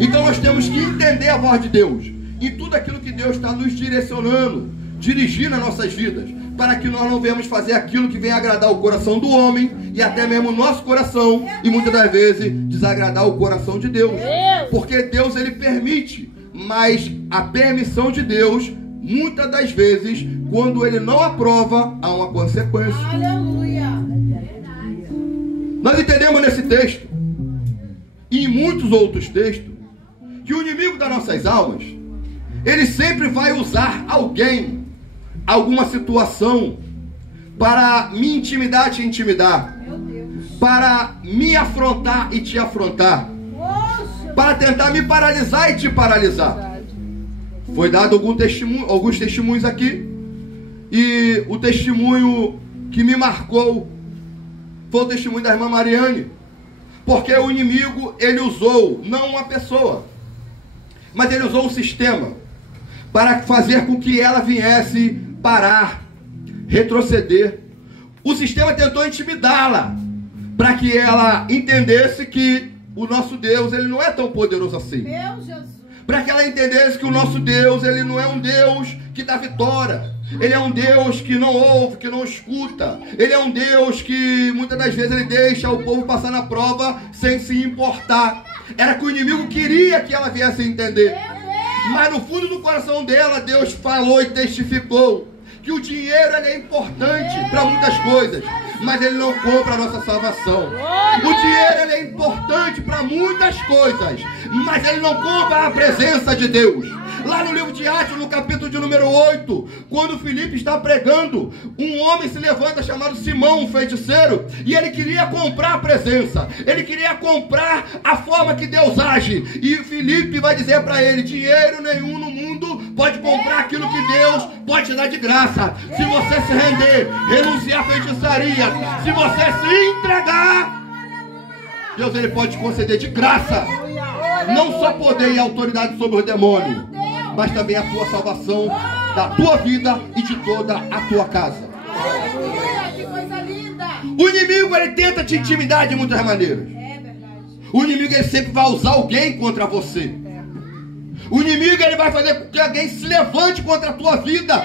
Então nós temos que entender a voz de Deus em tudo aquilo que Deus está nos direcionando, dirigindo as nossas vidas, para que nós não venhamos fazer aquilo que vem agradar o coração do homem e até mesmo o nosso coração, e muitas das vezes desagradar o coração de Deus, porque Deus ele permite, mas a permissão de Deus, muitas das vezes, quando ele não aprova, há uma consequência. Aleluia. Nós entendemos nesse texto e em muitos outros textos que o inimigo das nossas almas, ele sempre vai usar alguém, alguma situação, para me intimidar e te intimidar, para me afrontar e te afrontar, para tentar me paralisar e te paralisar. Foi dado alguns testemunhos aqui, e o testemunho que me marcou foi o testemunho da irmã Mariane, porque o inimigo, ele usou não uma pessoa, mas ele usou um sistema para fazer com que ela viesse parar, retroceder. O sistema tentou intimidá-la, para que ela entendesse que o nosso Deus, ele não é tão poderoso assim. Meu Jesus. Para que ela entendesse que o nosso Deus, ele não é um Deus que dá vitória. Ele é um Deus que não ouve, que não escuta. Ele é um Deus que muitas das vezes ele deixa o povo passar na prova sem se importar. Era que o inimigo queria que ela viesse a entender. Mas no fundo do coração dela, Deus falou e testificou que o dinheiro ele é importante para muitas coisas, mas ele não compra a nossa salvação. O dinheiro ele é importante para muitas coisas, mas ele não compra a presença de Deus. Lá no livro de Atos, no capítulo de número 8, quando Filipe está pregando, um homem se levanta chamado Simão, um feiticeiro, e ele queria comprar a presença, ele queria comprar a forma que Deus age, e Filipe vai dizer para ele: dinheiro nenhum no mundo pode comprar aquilo que Deus pode te dar de graça. Se você se render, renunciar à feitiçaria, se você se entregar, Deus ele pode te conceder de graça, não só poder e autoridade sobre os demônios, mas também a tua salvação da tua vida e de toda a tua casa. Que coisa linda. O inimigo ele tenta te intimidar de muitas maneiras. É verdade. O inimigo ele sempre vai usar alguém contra você. O inimigo ele vai fazer com que alguém se levante contra a tua vida,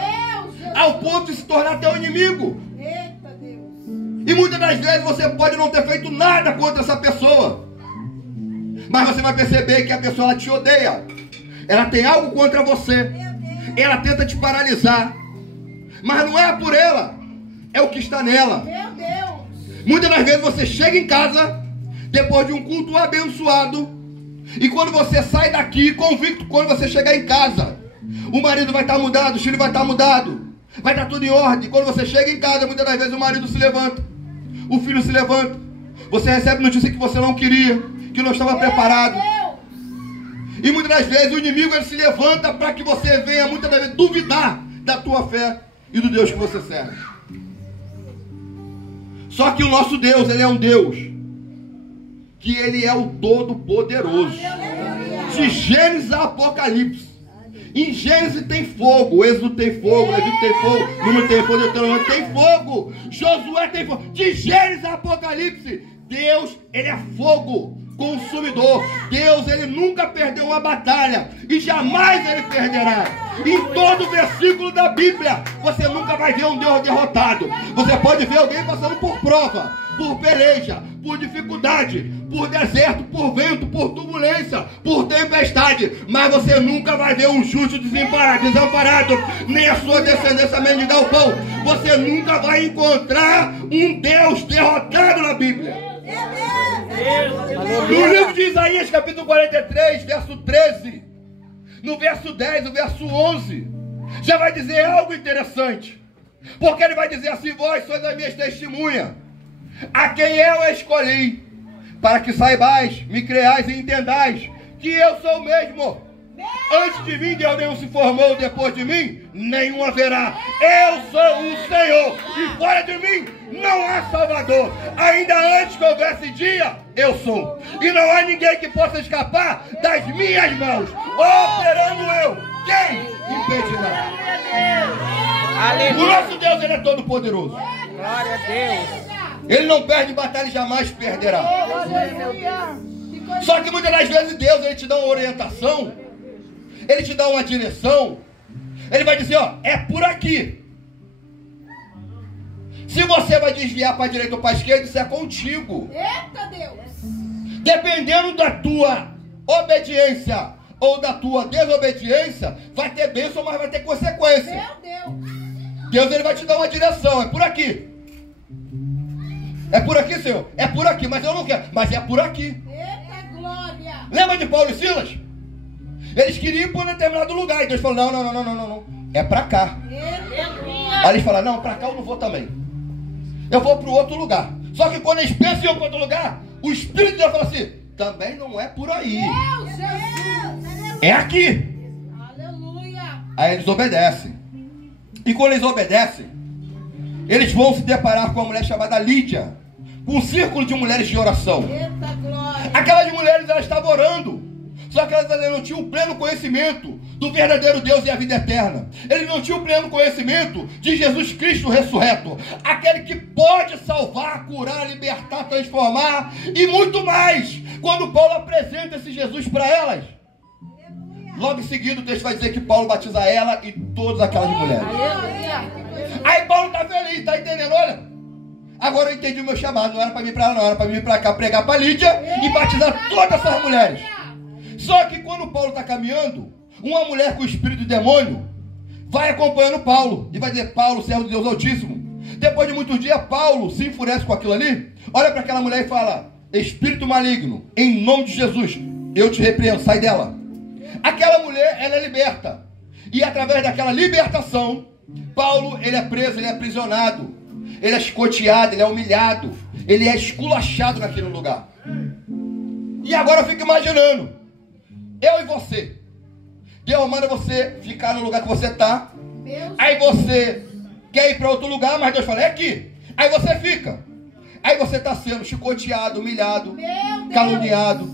ao ponto de se tornar teu inimigo. Eita Deus. E muitas das vezes você pode não ter feito nada contra essa pessoa, mas você vai perceber que a pessoa ela te odeia. Ela tem algo contra você. Ela tenta te paralisar, mas não é por ela, é o que está nela. Meu Deus. Muitas das vezes você chega em casa depois de um culto abençoado, e quando você sai daqui convicto, quando você chegar em casa, o marido vai estar mudado, o filho vai estar mudado, vai estar tudo em ordem. Quando você chega em casa, muitas das vezes o marido se levanta, o filho se levanta, você recebe notícia que você não queria, que não estava preparado. E muitas das vezes o inimigo ele se levanta para que você venha muitas das vezes duvidar da tua fé e do Deus que você serve. Só que o nosso Deus, ele é um Deus que ele é o Todo-Poderoso. De Gênesis a Apocalipse. Em Gênesis tem fogo, Êxodo tem fogo, Levítico tem fogo, Número tem fogo, Deuteronômio tem fogo, Josué tem fogo. De Gênesis a Apocalipse, Deus, ele é fogo consumidor. Deus, ele nunca perdeu uma batalha e jamais ele perderá. Em todo versículo da Bíblia, você nunca vai ver um Deus derrotado. Você pode ver alguém passando por prova, por peleja, por dificuldade, por deserto, por vento, por turbulência, por tempestade, mas você nunca vai ver um justo desamparado, nem a sua descendência mendigar o pão. Você nunca vai encontrar um Deus derrotado na Bíblia. No livro de Isaías, capítulo 43, verso 13, no verso 10, no verso 11, já vai dizer algo interessante, porque ele vai dizer assim: vós sois as minhas testemunhas, a quem eu escolhi, para que saibais, me creais e entendais que eu sou o mesmo. Antes de mim, Deus nenhum se formou, depois de mim, nenhum haverá. Eu sou o Senhor, e fora de mim não há Salvador. Ainda antes que houvesse dia, eu sou. E não há ninguém que possa escapar das minhas mãos. Operando eu, quem impedirá? O nosso Deus, ele é todo poderoso. Glória a Deus. Ele não perde batalha e jamais perderá. Só que muitas das vezes Deus, ele te dá uma orientação, ele te dá uma direção, ele vai dizer, ó, é por aqui. Se você vai desviar para a direita ou para a esquerda, isso é contigo. Eita Deus! Dependendo da tua obediência ou da tua desobediência, vai ter bênção, mas vai ter consequência. Meu Deus! Deus, ele vai te dar uma direção, é por aqui. É por aqui, Senhor? É por aqui, mas eu não quero. Mas é por aqui. Eita glória! Lembra de Paulo e Silas? Eles queriam ir para um determinado lugar. E Deus falou, não. É para cá. Aí eles falaram, não, para cá eu não vou também. Eu vou para o outro lugar. Só que quando eles pensam em ir para outro lugar, o Espírito de Deus fala assim, também não é por aí. Deus, Jesus! É aqui. Aleluia! Aí eles obedecem. E quando eles obedecem, eles vão se deparar com uma mulher chamada Lídia, com um círculo de mulheres de oração. Eita glória! Aquelas mulheres, elas estavam orando, só que elas ainda não tinham o pleno conhecimento do verdadeiro Deus e a vida eterna. Eles não tinham o pleno conhecimento de Jesus Cristo ressurreto, aquele que pode salvar, curar, libertar, transformar e muito mais. Quando Paulo apresenta esse Jesus para elas, logo em seguida o texto vai dizer que Paulo batiza ela e todas aquelas mulheres. Aí Paulo está feliz, está entendendo? Olha, agora eu entendi o meu chamado. Não era para vir para lá, não era para vir para cá pregar para Lídia e batizar todas essas mulheres. Só que quando Paulo está caminhando, uma mulher com espírito de demônio vai acompanhando Paulo e vai dizer, Paulo, servo de Deus Altíssimo. Depois de muitos dias, Paulo se enfurece com aquilo ali, olha para aquela mulher e fala, espírito maligno, em nome de Jesus, eu te repreendo, sai dela. Aquela mulher, ela é liberta. E através daquela libertação, Paulo, ele é preso, ele é aprisionado, ele é escoteado, ele é humilhado, ele é esculachado naquele lugar. E agora eu fico imaginando, eu e você, Deus manda você ficar no lugar que você está, aí você quer ir para outro lugar, mas Deus fala, é aqui. Aí você fica, aí você está sendo chicoteado, humilhado, caluniado.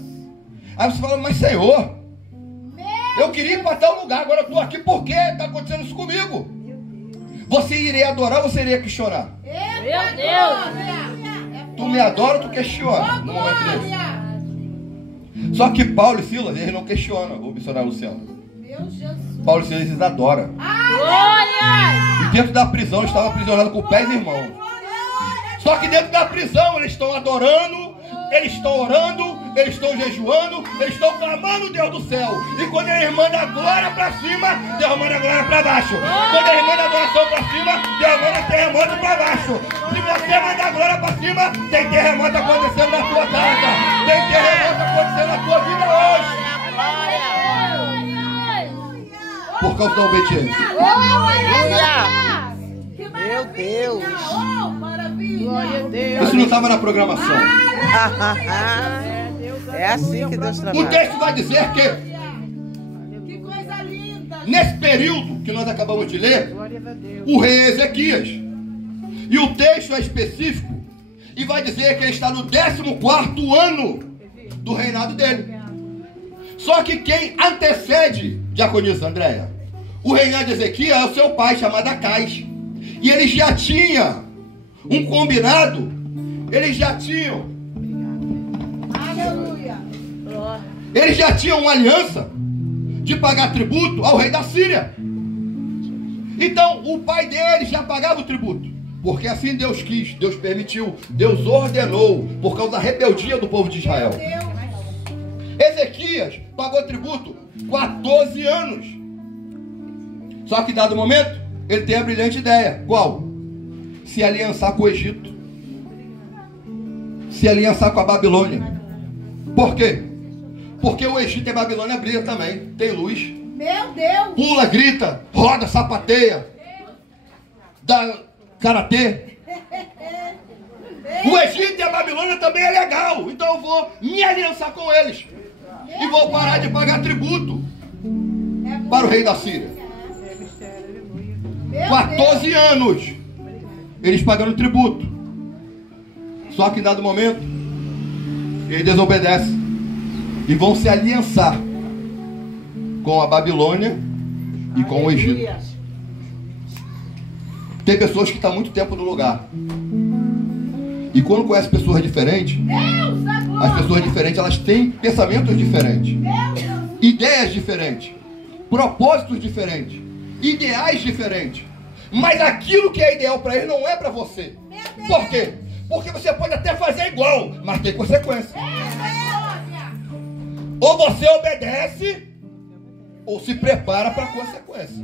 Aí você fala, mas Senhor, eu queria ir para tal lugar, agora eu estou aqui, por que está acontecendo isso comigo? Você iria adorar ou você iria questionar? Meu Deus! Tu me adora ou tu questiona? Não é Deus. Só que Paulo e Silas, eles não questionam, o missionário Luciano. Paulo e Silas, eles adoram. E dentro da prisão, eles estavam aprisionados com pés e mãos. Só que dentro da prisão, eles estão adorando, eles estão orando, eles estão jejuando, eles estão clamando o Deus do céu. E quando a irmã da glória para cima, Deus manda a glória para baixo. Quando a irmã da adoração para cima, Deus manda terremoto para baixo. Se você mandar a glória para cima, tem terremoto acontecendo na tua casa. Tem terremoto acontecendo na tua vida hoje. Por causa da obediência. Meu Deus. Glória a Deus. Isso não estava na programação. É assim que Deus O trabalha. texto vai dizer que Que coisa linda. nesse período que nós acabamos de ler, o rei Ezequias, e o texto é específico, e vai dizer que ele está no 14º ano do reinado dele. Só que quem antecede, diaconisa Andréia, o reinado de Ezequias é o seu pai, chamado Acais. E ele já tinha um combinado, eles já tinham Aleluia. Eles já tinham uma aliança de pagar tributo ao rei da Síria. Então, o pai deles já pagava o tributo. Porque assim Deus quis, Deus permitiu, Deus ordenou, por causa da rebeldia do povo de Israel. Ezequias pagou tributo 14 anos. Só que, dado momento, ele tem a brilhante ideia. Qual? Se aliançar com o Egito. Se aliançar com a Babilônia. Por quê? Porque o Egito e a Babilônia brilham também. Tem luz. Meu Deus. Pula, grita, roda, sapateia. Dá karatê. O Egito e a Babilônia também é legal. Então eu vou me aliançar com eles. E vou parar de pagar tributo para o rei da Síria. 14 anos eles pagando tributo. Só que em dado momento eles desobedecem e vão se aliançar com a Babilônia e com o Egito. Tem pessoas que estão há muito tempo no lugar, e quando conhecem pessoas diferentes, As pessoas diferentes, elas têm pensamentos diferentes, ideias diferentes, propósitos diferentes, ideais diferentes. Mas aquilo que é ideal para ele não é para você. Por quê? Porque você pode até fazer igual, mas tem consequência. Ou você obedece, ou se prepara para a consequência.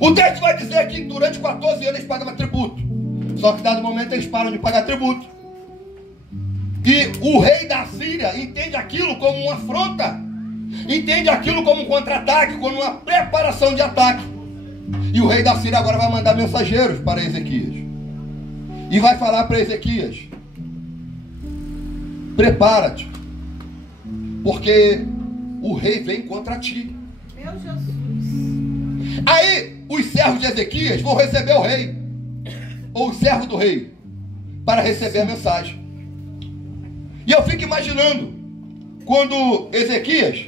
O texto vai dizer que durante 14 anos eles pagavam tributo. Só que dado momento eles param de pagar tributo. E o rei da Síria entende aquilo como uma afronta. Entende aquilo como um contra-ataque, como uma preparação de ataque. E o rei da Síria agora vai mandar mensageiros para Ezequias. E vai falar para Ezequias: prepara-te, porque o rei vem contra ti. Meu Jesus. Aí os servos de Ezequias vão receber o rei, ou o servo do rei, para receber a mensagem. E eu fico imaginando, quando Ezequias,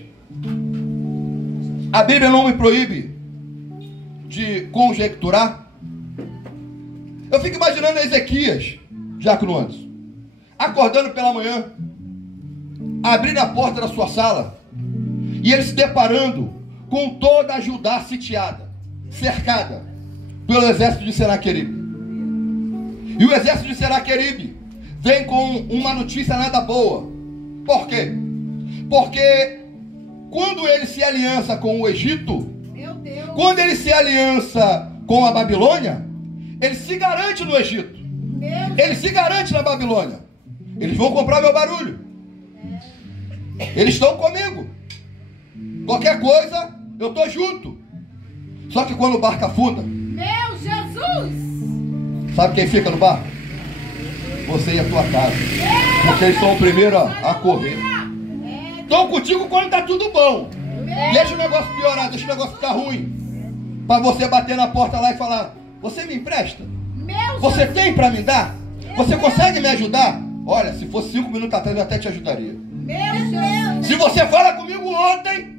a Bíblia não me proíbe de conjecturar, eu fico imaginando Ezequias, Diácono Anderson, acordando pela manhã, abrindo a porta da sua sala, e ele se deparando com toda a Judá sitiada, cercada pelo exército de Senaqueribe. E o exército de Senaqueribe vem com uma notícia nada boa. Por quê? Porque quando ele se aliança com o Egito, quando ele se aliança com a Babilônia, ele se garante no Egito, ele se garante na Babilônia. Eles vão comprar meu barulho, eles estão comigo, qualquer coisa eu estou junto. Só que quando o barco afunda, Meu Jesus! sabe quem fica no barco? Você e a tua casa. Porque eles são o primeiro a correr. Estão contigo quando está tudo bom. Deixa o negócio piorar, deixa o negócio ficar ruim, para você bater na porta lá e falar: você me empresta? Você tem para me dar? Você consegue me ajudar? Olha, se fosse 5 minutos atrás eu até te ajudaria. Se você fala comigo ontem,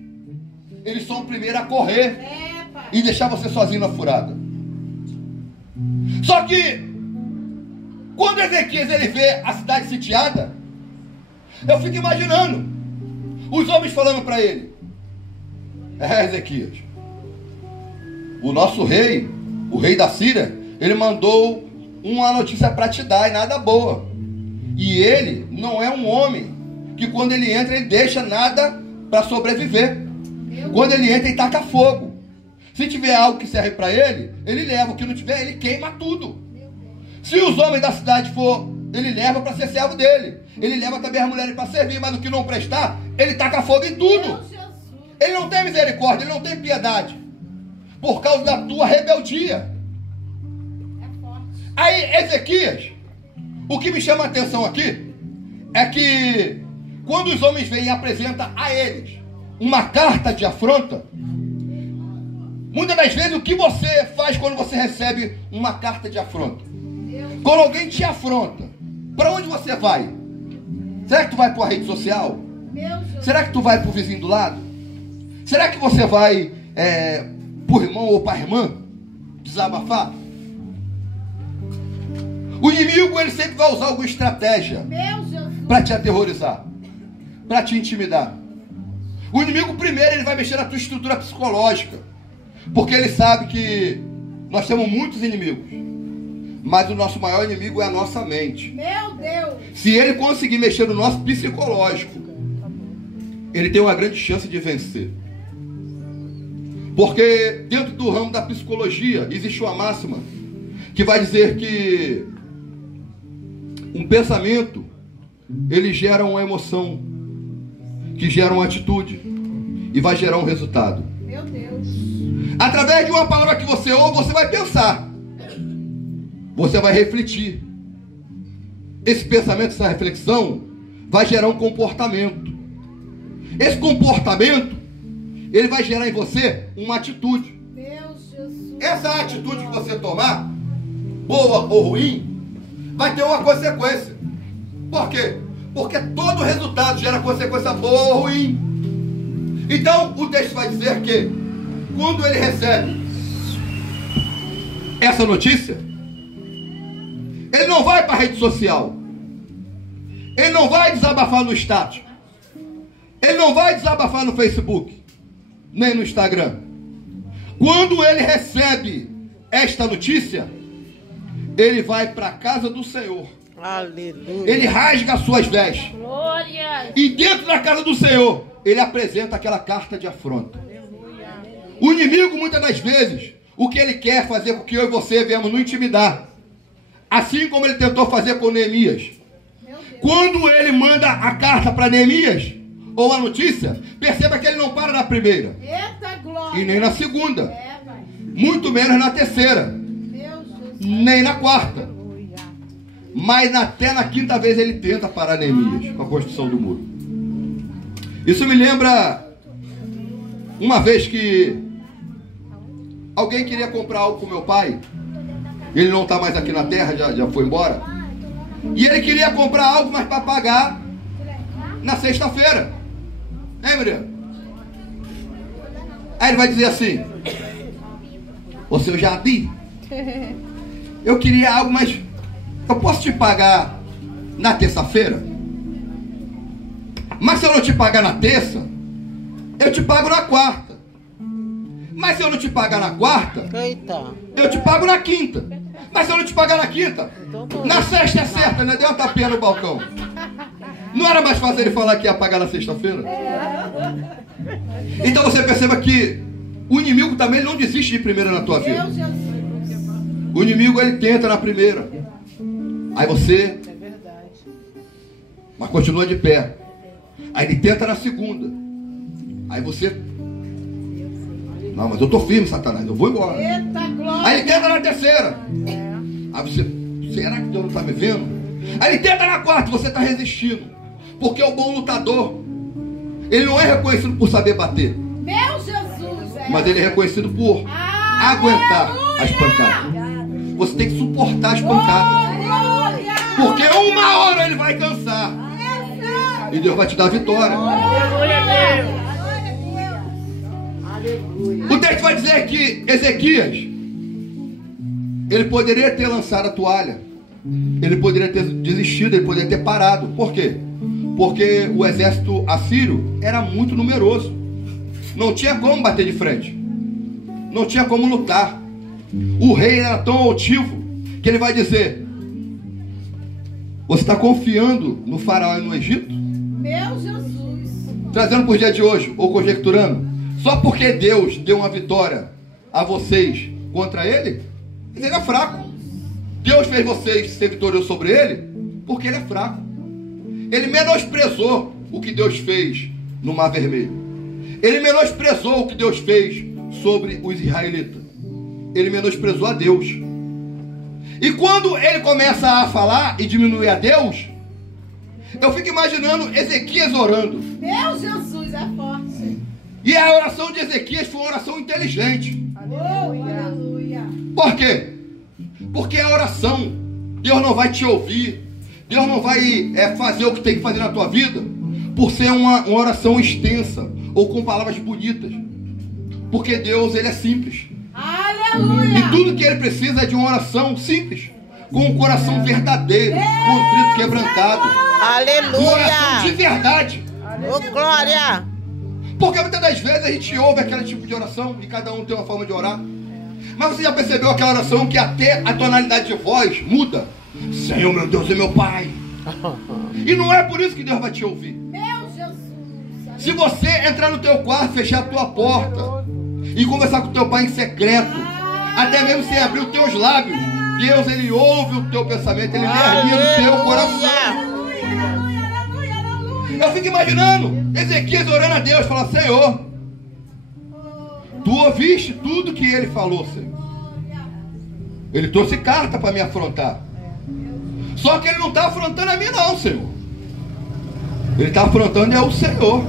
eles são o primeiro a correr e deixar você sozinho na furada. Só que quando Ezequias ele vê a cidade sitiada, eu fico imaginando os homens falando para ele: Ezequias, o nosso rei, o rei da Síria, ele mandou uma notícia para te dar, e nada boa. E ele não é um homem que quando ele entra, ele deixa nada para sobreviver. Quando ele entra, ele taca fogo. Se tiver algo que serve para ele, ele leva. O que não tiver, ele queima tudo. Se os homens da cidade for, ele leva para ser servo dele. Ele leva também as mulheres para servir, mas no que não prestar, ele taca fogo em tudo. Ele não tem misericórdia, ele não tem piedade, por causa da tua rebeldia. Aí Ezequias, o que me chama a atenção aqui é que quando os homens vêm e apresentam a eles uma carta de afronta, muitas das vezes o que você faz quando você recebe uma carta de afronta? Quando alguém te afronta, para onde você vai? Será que tu vai para a rede social? Será que tu vai para o vizinho do lado? Será que você vai para o irmão ou para a irmã desabafar? O inimigo, ele sempre vai usar alguma estratégia para te aterrorizar, para te intimidar. O inimigo primeiro, ele vai mexer na tua estrutura psicológica, porque ele sabe que nós temos muitos inimigos, mas o nosso maior inimigo é a nossa mente. Meu Deus! Se ele conseguir mexer no nosso psicológico, ele tem uma grande chance de vencer. Porque dentro do ramo da psicologia existe uma máxima que vai dizer que um pensamento, ele gera uma emoção, que gera uma atitude e vai gerar um resultado. Meu Deus! Através de uma palavra que você ouve, você vai pensar, você vai refletir. Esse pensamento, essa reflexão vai gerar um comportamento. Esse comportamento, ele vai gerar em você uma atitude. Meu Jesus! Essa atitude que você tomar, boa ou ruim, vai ter uma consequência. Por quê? Porque todo resultado gera consequência boa ou ruim. Então, o texto vai dizer que quando ele recebe essa notícia, ele não vai para a rede social, Ele não vai desabafar no status. Ele não vai desabafar no Facebook, nem no Instagram. Quando ele recebe esta notícia, ele vai para a casa do Senhor. Aleluia. Ele rasga as suas vestes. Glória. E dentro da casa do Senhor, ele apresenta aquela carta de afronta. O inimigo, muitas das vezes, o que ele quer fazer com que eu e você venhamos nos intimidar. Assim como ele tentou fazer com Neemias. Quando ele manda a carta para Neemias, ou a notícia, perceba que ele não para na primeira. Eita glória. E nem na segunda. É, pai. Muito menos na terceira. Meu Jesus. Nem na quarta. Mas até na quinta vez ele tenta parar Neemias com a construção do muro. Isso me lembra uma vez que alguém queria comprar algo com meu pai. Ele não está mais aqui na terra, já foi embora. E ele queria comprar algo, mas para pagar na sexta-feira. Hein, Maria? Aí ele vai dizer assim: ô seu Jardim, eu queria algo, mas eu posso te pagar na terça-feira? Mas se eu não te pagar na terça, eu te pago na quarta. Mas se eu não te pagar na quarta, Eita. eu te pago na quinta. Mas se eu não te pagar na quinta, na sexta é certa, né? Deu uma tapinha no balcão. Não era mais fácil ele falar que ia pagar na sexta-feira? Então você perceba que o inimigo também não desiste de primeira na tua vida. Meu Jesus. O inimigo ele tenta na primeira. Aí você, mas continua de pé. Aí ele tenta na segunda. Aí você, não, mas eu tô firme, Satanás, eu vou embora. Eita glória. Aí ele tenta na terceira. Aí você, será que Deus não está me vendo? Aí ele tenta na quarta, você está resistindo. Porque o bom lutador, ele não é reconhecido por saber bater, Meu Jesus. É. mas ele é reconhecido por aguentar as pancadas. Você tem que suportar as pancadas. Glória. Porque uma hora ele vai cansar. E Deus vai te dar a vitória. O texto vai dizer que Ezequias, ele poderia ter lançado a toalha. Ele poderia ter desistido, ele poderia ter parado. Por quê? Porque o exército assírio era muito numeroso. Não tinha como bater de frente. Não tinha como lutar. O rei era tão altivo que ele vai dizer: você está confiando no faraó e no Egito? Meu Jesus. Trazendo para o dia de hoje, ou conjecturando, só porque Deus deu uma vitória a vocês contra ele, ele é fraco. Deus fez vocês ser vitoriosos sobre ele porque ele é fraco. Ele menosprezou o que Deus fez no Mar Vermelho. Ele menosprezou o que Deus fez sobre os israelitas. Ele menosprezou a Deus. E quando ele começa a falar e diminuir a Deus, eu fico imaginando Ezequias orando. Meu Jesus é forte. E a oração de Ezequias foi uma oração inteligente. Oh, aleluia. Por quê? Porque a oração, Deus não vai te ouvir, Deus não vai fazer o que tem que fazer na tua vida por ser uma oração extensa ou com palavras bonitas. Porque Deus, ele é simples. Aleluia. E tudo que ele precisa é de uma oração simples, com um coração verdadeiro, contrito, quebrantado. Uma oração de Aleluia. verdade. Ô, glória. Porque muitas das vezes a gente ouve aquele tipo de oração e cada um tem uma forma de orar. Mas você já percebeu aquela oração que até a tonalidade de voz muda? Senhor, meu Deus e meu Pai. E não é por isso que Deus vai te ouvir. Meu Jesus. Se você entrar no teu quarto, fechar a tua porta e conversar com o teu Pai em secreto, até mesmo sem abrir os teus lábios, Deus, ele ouve o teu pensamento, ele lê a linha do teu coração. Aleluia, aleluia, aleluia. Eu fico imaginando Ezequias orando a Deus, falando: Senhor, tu ouviste tudo que ele falou, Senhor. Ele trouxe carta para me afrontar. Só que ele não está afrontando a mim não, Senhor. Ele está afrontando o Senhor.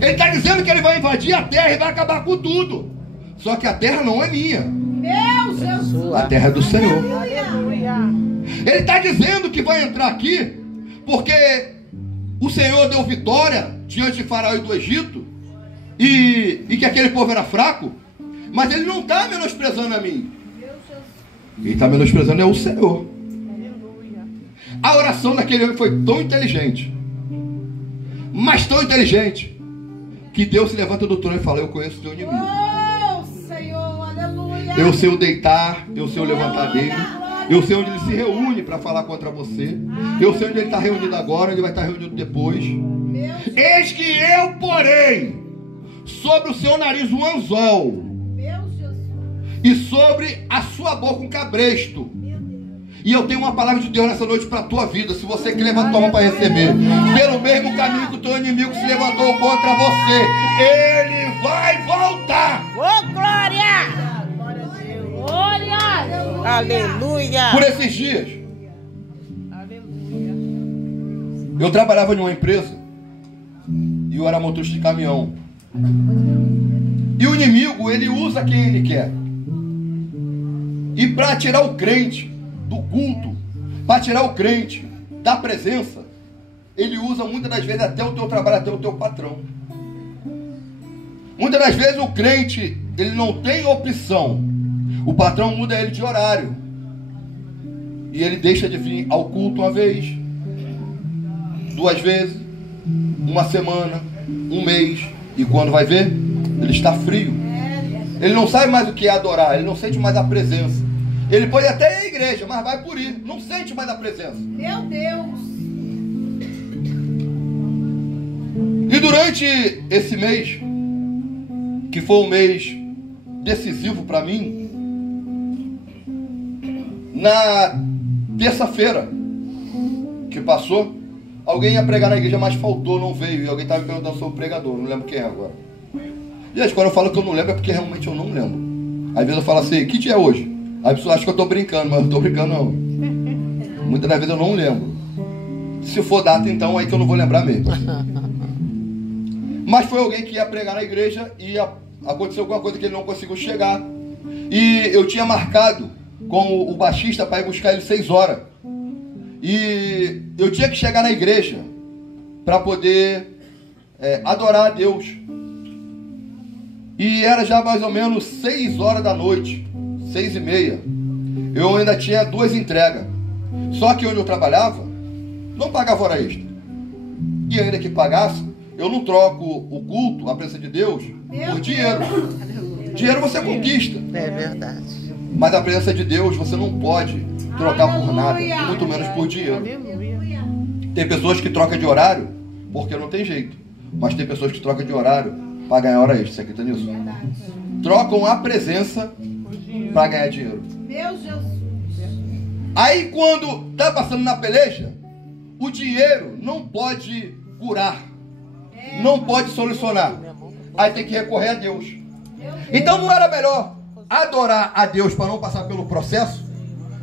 Ele está dizendo que ele vai invadir a terra e vai acabar com tudo. Só que a terra não é minha. Meu Jesus. A terra é do Senhor. Aleluia. Ele está dizendo que vai entrar aqui porque o Senhor deu vitória diante de Faraó e do Egito. E que aquele povo era fraco. Mas ele não está menosprezando a mim. Ele está menosprezando o Senhor. A oração daquele homem foi tão inteligente, mas tão inteligente, que Deus se levanta do trono e fala: eu conheço o teu inimigo. Oh, Senhor, aleluia. Eu sei o deitar, eu sei o levantar dele. Eu sei onde ele se reúne para falar contra você. Eu sei onde ele está reunido agora, onde ele vai estar reunido depois. Eis que eu porei sobre o seu nariz um anzol, e sobre a sua boca um cabresto. E eu tenho uma palavra de Deus nessa noite para a tua vida. Se você quer levantar a mão para receber, pelo mesmo caminho que o teu inimigo se levantou contra você, ele vai voltar. Ô, glória! Glória! Aleluia! Por esses dias, eu trabalhava em uma empresa e eu era motorista de caminhão. E o inimigo, ele usa quem ele quer. E para tirar o crente do culto, para tirar o crente da presença, ele usa muitas das vezes até o teu trabalho, até o teu patrão. Muitas das vezes o crente, ele não tem opção. O patrão muda ele de horário. E ele deixa de vir ao culto uma vez, 2 vezes, uma semana, um mês. E quando vai ver, ele está frio. Ele não sabe mais o que é adorar, ele não sente mais a presença. Ele pode até ir à igreja, mas vai por ir, não sente mais a presença. Meu Deus! E durante esse mês, que foi um mês decisivo para mim, na terça-feira que passou, alguém ia pregar na igreja, mas faltou, não veio. E alguém estava me perguntando sobre o pregador, não lembro quem é agora. Gente, quando eu falo que eu não lembro, é porque realmente eu não lembro. Às vezes eu falo assim: que dia é hoje? Aí a pessoa acha que eu estou brincando, mas eu não estou brincando não. Muitas das vezes eu não lembro. Se for data, então, aí que eu não vou lembrar mesmo. Mas foi alguém que ia pregar na igreja e aconteceu alguma coisa que ele não conseguiu chegar. E eu tinha marcado com o baixista para ir buscar ele 6 horas. E eu tinha que chegar na igreja para poder adorar a Deus. E era já mais ou menos 6 horas da noite, 6h30. Eu ainda tinha 2 entregas. Só que onde eu trabalhava, não pagava hora extra. E ainda que pagasse, eu não troco o culto, a presença de Deus, por dinheiro. Dinheiro você conquista. É verdade. Mas a presença de Deus você não pode trocar por nada, muito menos por dinheiro. Tem pessoas que trocam de horário porque não tem jeito. Mas tem pessoas que trocam de horário para ganhar hora extra. Você acredita nisso? Trocam a presença para ganhar dinheiro. Meu Jesus! Aí quando está passando na peleja, o dinheiro não pode curar, não pode solucionar. Aí tem que recorrer a Deus. Então não era melhor adorar a Deus para não passar pelo processo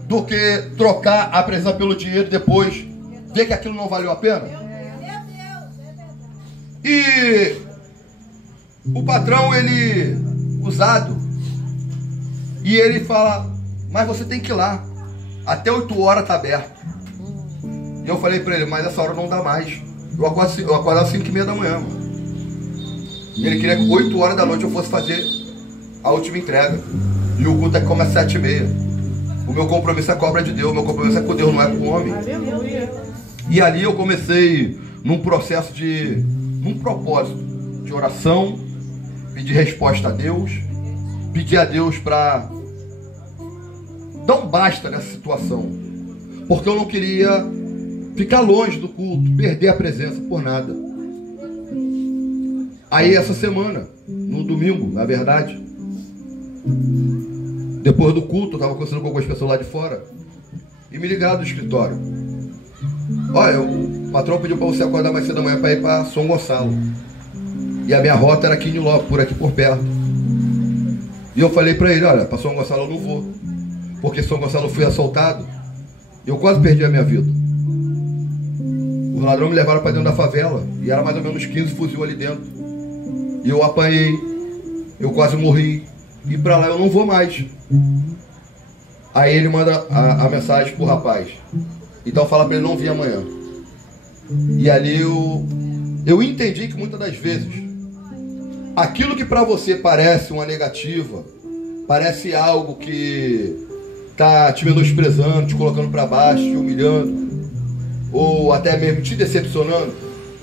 do que trocar a presença pelo dinheiro e depois ver que aquilo não valeu a pena? E o patrão, ele usado, e ele fala: mas você tem que ir lá, até 8 horas está aberto. E eu falei para ele: mas essa hora não dá mais. Eu acordava às 5h30 da manhã, mano. Ele queria que 8 horas da noite eu fosse fazer a última entrega. E o culto é que começa às 7h30. O meu compromisso é com a obra de Deus. O meu compromisso é com Deus, não é com o homem. E ali eu comecei num processo num propósito de oração, pedir resposta a Deus, pedir a Deus para dar um basta nessa situação. Porque eu não queria ficar longe do culto, perder a presença por nada. Aí essa semana, no domingo, na verdade, depois do culto, eu estava conversando com algumas pessoas lá de fora e me ligaram do escritório: olha, o patrão pediu para você acordar mais cedo da manhã para ir para São Gonçalo. E a minha rota era aqui em Nilópolis, por aqui por perto. E eu falei para ele: olha, para São Gonçalo eu não vou, porque São Gonçalo eu fui assaltado e eu quase perdi a minha vida. Os ladrões me levaram para dentro da favela e era mais ou menos 15 fuzil ali dentro. E eu apanhei, eu quase morri. E para lá eu não vou mais. Aí ele manda a mensagem pro rapaz: então fala para ele não vir amanhã. E ali eu entendi que muitas das vezes aquilo que para você parece uma negativa, parece algo que tá te menosprezando, te colocando para baixo, te humilhando, ou até mesmo te decepcionando,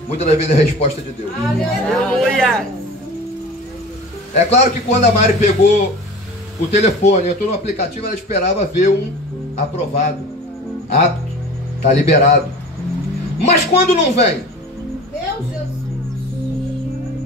muitas das vezes é a resposta de Deus. Aleluia. É claro que quando a Mari pegou o telefone, entrou no aplicativo, ela esperava ver um aprovado, apto, está liberado. Mas quando não vem, Meu Jesus.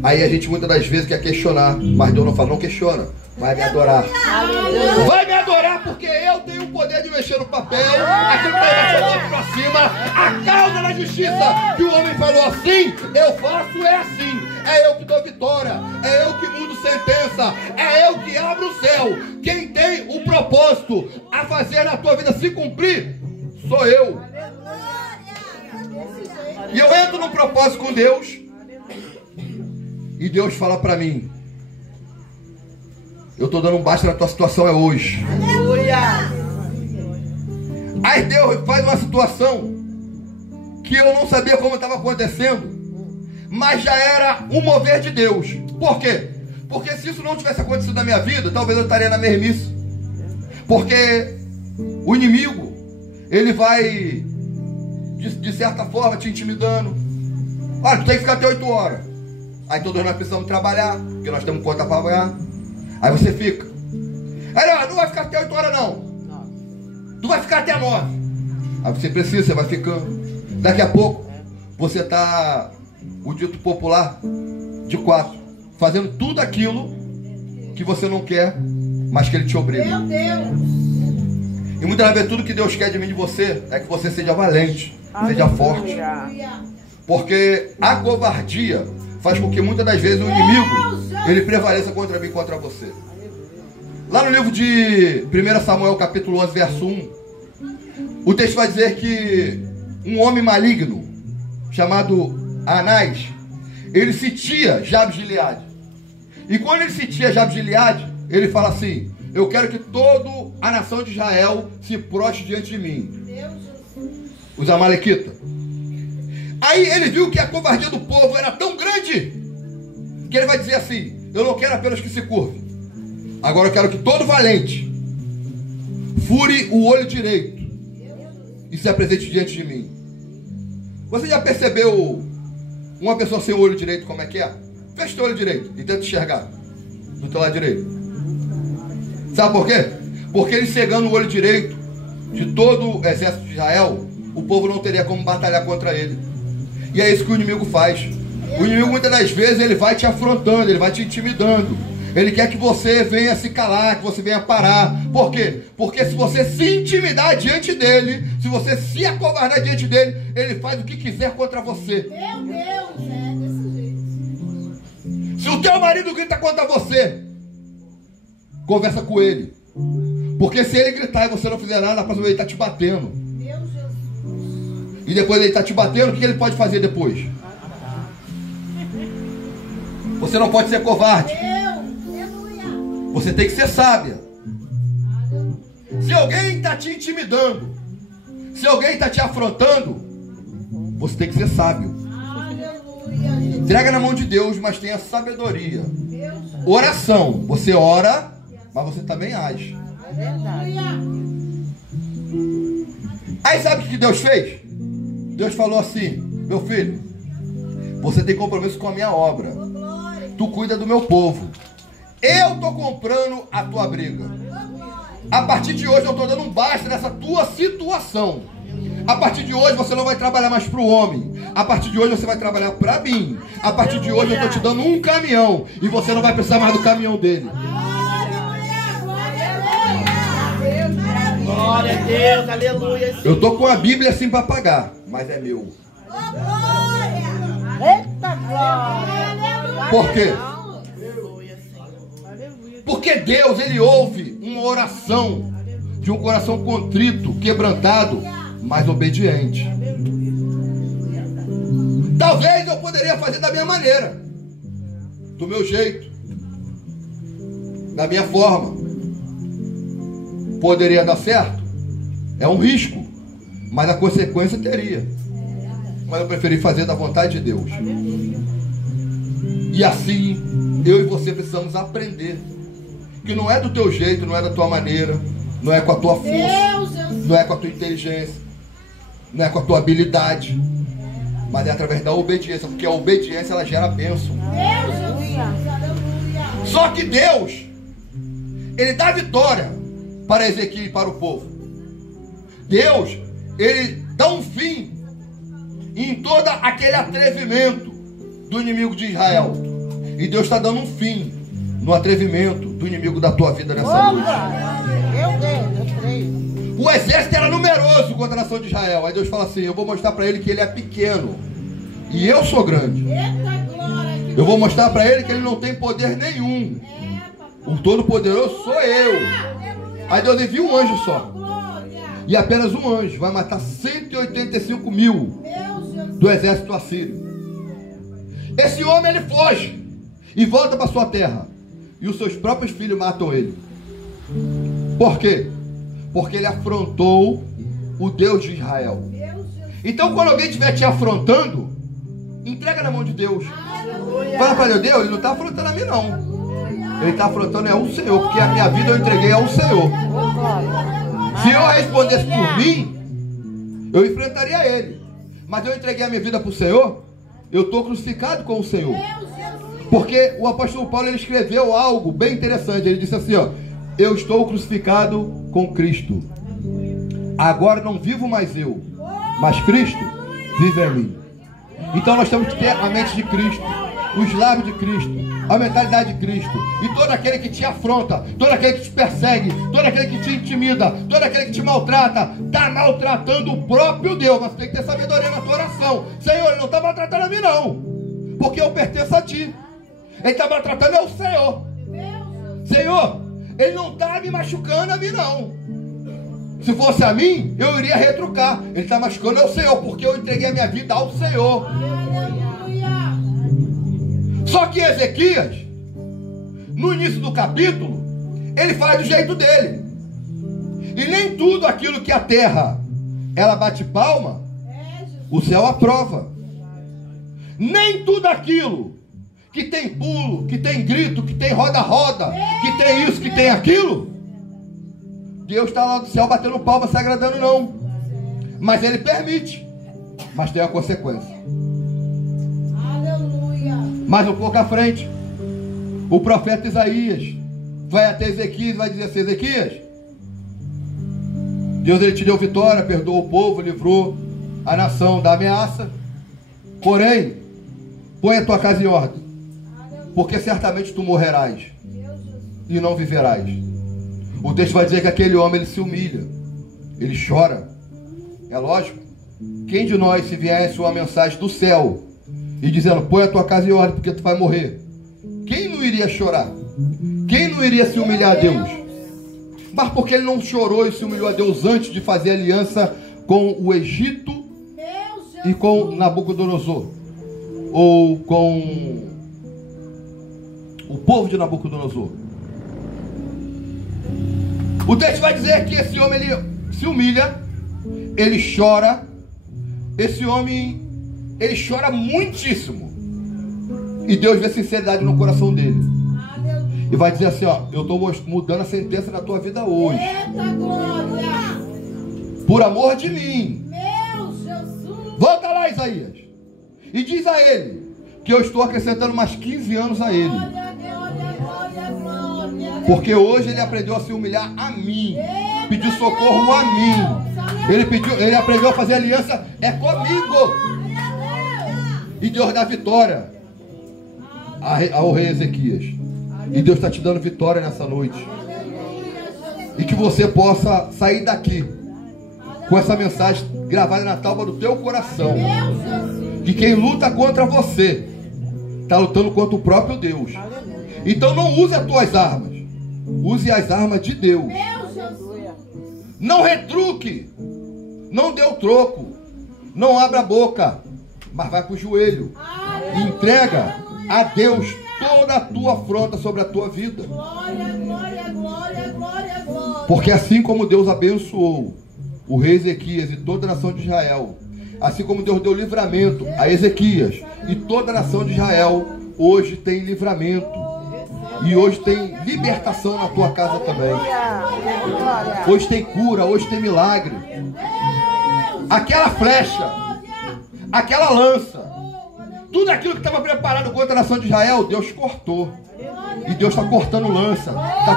aí a gente muitas das vezes quer questionar, mas Deus não fala, não questiona, vai me adorar. Aleluia. Vai me adorar porque eu tenho o poder de mexer no papel, aquilo que está jogando pra cima, a causa da justiça que o homem falou assim, eu faço é assim, é eu que dou vitória, é eu que mudo sentença, é eu que abro o céu. Quem tem o propósito a fazer na tua vida se cumprir, sou eu. E eu entro no propósito com Deus, e Deus fala pra mim, eu estou dando um basta na tua situação, é hoje. Aleluia. Aí Deus faz uma situação que eu não sabia como estava acontecendo, mas já era um mover de Deus. Por quê? Porque se isso não tivesse acontecido na minha vida, talvez eu estaria na mesmice. Porque o inimigo, ele vai, de certa forma, te intimidando. Olha, tu tem que ficar até 8 horas. Aí todos nós precisamos trabalhar, porque nós temos conta para pagar. Aí você fica. Aí não vai ficar até 8 horas não. Tu vai ficar até 9. Aí você precisa, você vai ficando. Daqui a pouco, você está, o dito popular, de 4. Fazendo tudo aquilo que você não quer, mas que ele te obriga. Meu Deus. E muitas vezes tudo que Deus quer de mim e de você é que você seja valente, seja forte. Porque a covardia faz com que muitas das vezes o inimigo ele prevaleça contra mim e contra você. Lá no livro de 1 Samuel capítulo 11, verso 1, o texto vai dizer que um homem maligno, chamado Anás, ele sitia Jabes de Gileade. E quando ele sitia Jabes de Gileade, ele fala assim, eu quero que toda a nação de Israel se prostre diante de mim. Os amalequitas. Aí ele viu que a covardia do povo era tão grande, que ele vai dizer assim, eu não quero apenas que se curve. Agora eu quero que todo valente fure o olho direito e se apresente diante de mim. Você já percebeu uma pessoa sem o olho direito como é que é? Fecha o teu olho direito e tenta enxergar do teu lado direito. Sabe por quê? Porque ele cegando o olho direito de todo o exército de Israel, o povo não teria como batalhar contra ele. E é isso que o inimigo faz. O inimigo muitas das vezes ele vai te afrontando, ele vai te intimidando. Ele quer que você venha se calar, que você venha parar. Por quê? Porque se você se intimidar diante dele, se você se acovardar diante dele, ele faz o que quiser contra você. Meu Deus, é desse jeito. Se o teu marido grita contra você, conversa com ele. Porque se ele gritar e você não fizer nada, na próxima vez ele está te batendo. Meu Jesus. E depois ele está te batendo, o que ele pode fazer depois? Você não pode ser covarde. Você tem que ser sábia. Se alguém está te intimidando, se alguém está te afrontando, você tem que ser sábio. Aleluia. Entrega na mão de Deus, mas tenha sabedoria. Oração, você ora, mas você também age. Aleluia. Aí sabe o que Deus fez? Deus falou assim, meu filho, você tem compromisso com a minha obra. Tu cuida do meu povo. Eu estou comprando a tua briga. A partir de hoje eu estou dando um basta nessa tua situação. A partir de hoje você não vai trabalhar mais para o homem. A partir de hoje você vai trabalhar para mim. A partir de hoje eu estou te dando um caminhão. E você não vai precisar mais do caminhão dele. Glória a Deus, aleluia. Eu estou com a Bíblia assim para pagar, mas é meu. Eita glória. Por quê? Porque Deus, ele ouve uma oração de um coração contrito, quebrantado, mas obediente. Talvez eu poderia fazer da minha maneira, do meu jeito, da minha forma. Poderia dar certo? É um risco, mas a consequência teria. Mas eu preferi fazer da vontade de Deus. E assim, eu e você precisamos aprender que não é do teu jeito, não é da tua maneira, não é com a tua força, não é com a tua inteligência, não é com a tua habilidade, mas é através da obediência, porque a obediência ela gera bênção. Só que Deus, ele dá vitória para Ezequiel e para o povo. Deus, ele dá um fim em todo aquele atrevimento do inimigo de Israel. E Deus está dando um fim no atrevimento do inimigo da tua vida nessa noite. Eu creio. O exército era numeroso contra a nação de Israel. Aí Deus fala assim: eu vou mostrar para ele que ele é pequeno e eu sou grande. Eu vou mostrar para ele que ele não tem poder nenhum. O Todo-Poderoso sou eu. Aí Deus envia um anjo só. E apenas um anjo vai matar 185 mil do exército assírio. Esse homem ele foge e volta para sua terra. E os seus próprios filhos matam ele. Por quê? Porque ele afrontou o Deus de Israel. Então quando alguém estiver te afrontando, entrega na mão de Deus. Fala para Deus: ele não está afrontando a mim não. Ele está afrontando é o Senhor, porque a minha vida eu entreguei ao Senhor. Se eu respondesse por mim, eu enfrentaria ele. Mas eu entreguei a minha vida para o Senhor, eu estou crucificado com o Senhor. Porque o apóstolo Paulo ele escreveu algo bem interessante. Ele disse assim: ó, eu estou crucificado com Cristo. Agora não vivo mais eu, mas Cristo vive em mim. Então nós temos que ter a mente de Cristo, os lábios de Cristo, a mentalidade de Cristo. E todo aquele que te afronta, todo aquele que te persegue, todo aquele que te intimida, todo aquele que te maltrata, está maltratando o próprio Deus. Mas você tem que ter sabedoria na tua oração. Senhor, ele não está maltratando a mim não, porque eu pertenço a ti. Ele está maltratando é o Senhor. Senhor, ele não está me machucando a mim não. Se fosse a mim, eu iria retrucar. Ele está machucando é o Senhor, porque eu entreguei a minha vida ao Senhor. Só que Ezequias, no início do capítulo, ele faz do jeito dele. E nem tudo aquilo que a terra ela bate palma, o céu aprova. Nem tudo aquilo que tem pulo, que tem grito, que tem roda-roda, que tem isso, que tem aquilo, Deus está lá do céu batendo palma, se agradando não. Mas ele permite, mas tem a consequência. Mais um pouco à frente, o profeta Isaías vai até Ezequias e vai dizer assim: Ezequias, Deus ele te deu vitória, perdoou o povo, livrou a nação da ameaça. Porém, põe a tua casa em ordem, porque certamente tu morrerás e não viverás. O texto vai dizer que aquele homem ele se humilha, ele chora. É lógico, quem de nós, se viesse uma mensagem do céu e dizendo: põe a tua casa em ordem porque tu vai morrer, quem não iria chorar? Quem não iria se humilhar a Deus? Mas porque ele não chorou e se humilhou a Deus antes de fazer aliança com o Egito e com Nabucodonosor, ou com o povo de Nabucodonosor? O texto vai dizer que esse homem ele se humilha, ele chora. Esse homem ele chora muitíssimo, e Deus vê sinceridade no coração dele e vai dizer assim: ó, eu estou mudando a sentença da tua vida hoje, por amor de mim. Volta lá, Isaías, e diz a ele que eu estou acrescentando mais 15 anos a ele, porque hoje ele aprendeu a se humilhar a mim, pediu socorro a mim, ele aprendeu a fazer aliança comigo. E Deus dá vitória ao rei Ezequias. E Deus está te dando vitória nessa noite. E que você possa sair daqui com essa mensagem gravada na tábua do teu coração. Que quem luta contra você está lutando contra o próprio Deus. Então não use as tuas armas, use as armas de Deus. Não retruque, não dê o troco, não abra a boca, mas vai para o joelho e entrega a Deus toda a tua afronta sobre a tua vida. Porque assim como Deus abençoou o rei Ezequias e toda a nação de Israel, assim como Deus deu livramento a Ezequias e toda a nação de Israel, hoje tem livramento e hoje tem libertação na tua casa também. Hoje tem cura, hoje tem milagre. aquela flecha, aquela lança, tudo aquilo que estava preparado contra a nação de Israel, Deus cortou. E Deus está cortando lança, está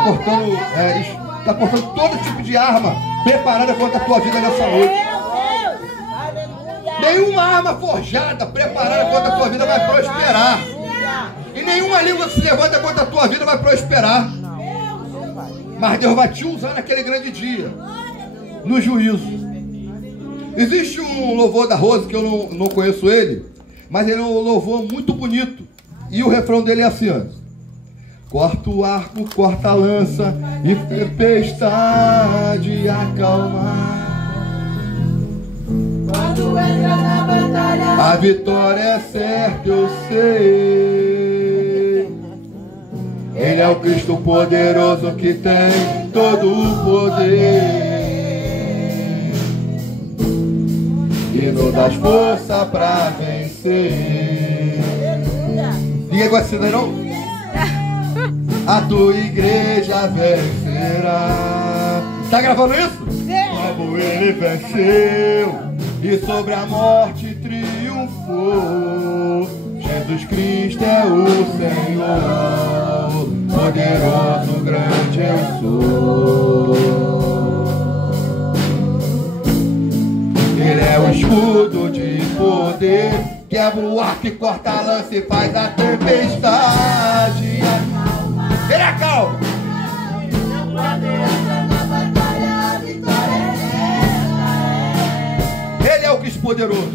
cortando todo tipo de arma preparada contra a tua vida nessa noite. Nenhuma arma forjada, preparada contra a tua vida vai prosperar. E nenhuma língua que se levanta contra a tua vida vai prosperar. Mas Deus vai te usar naquele grande dia, no juízo. Existe um louvor da Rose que eu não conheço ele, mas ele é um louvor muito bonito. E o refrão dele é assim, ó. Corta o arco, corta a lança e tempestade acalmar. Quando entra na batalha, a vitória é certa, eu sei. Ele é o Cristo poderoso que tem todo o poder e nos dá força pra vencer. Ninguém gosta disso, não? A tua igreja vencerá. Tá gravando isso? Como ele venceu e sobre a morte triunfou. Jesus Cristo é o Senhor, poderoso, grande eu sou. Ele é o escudo de poder, quebra o arco e corta a lança e faz a tempestade. Ele acalma. Ele é o Cristo poderoso.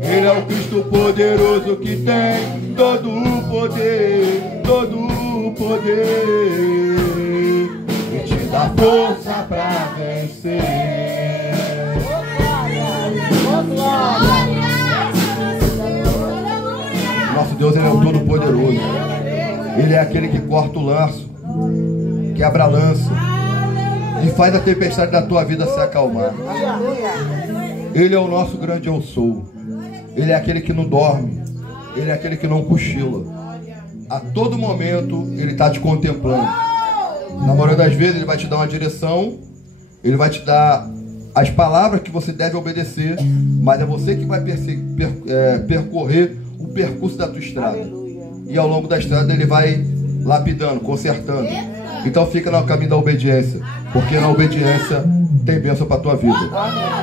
Ele é o Cristo poderoso que tem todo o poder, todo o poder, e te dá força pra vencer. Nosso Deus, ele é o todo poderoso. Ele é aquele que corta o laço, quebra a lança e faz a tempestade da tua vida se acalmar. Ele é o nosso grande eu sou. Ele é aquele que não dorme. Ele é aquele que não cochila. A todo momento ele está te contemplando. Na maioria das vezes ele vai te dar uma direção, ele vai te dar as palavras que você deve obedecer, mas é você que vai percorrer o percurso da tua estrada. E ao longo da estrada ele vai lapidando, consertando. Então fica no caminho da obediência, porque na obediência tem bênção para a tua vida.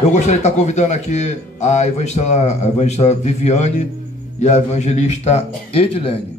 Eu gostaria de estar convidando aqui a evangelista Viviane e a evangelista Edilene.